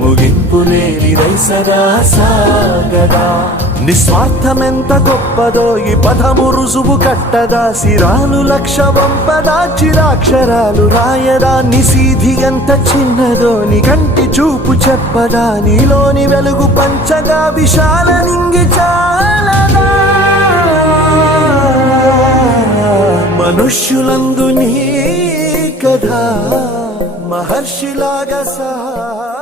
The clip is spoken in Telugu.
ముగింపు లేని సాగదా నిస్వార్థమెంత గొప్పదో ఈ పదము రుజువు కట్టదా సిరాలు లక్ష వంపదా చిరాక్షరాలు రాయదా నిసీధి ఎంత చిన్నదో నీ కంటి చూపు చెప్పదా నీలోని వెలుగు పంచగా విశాల నింగి మనుష్యులందు నీ కథ మహర్షిలాగ సహా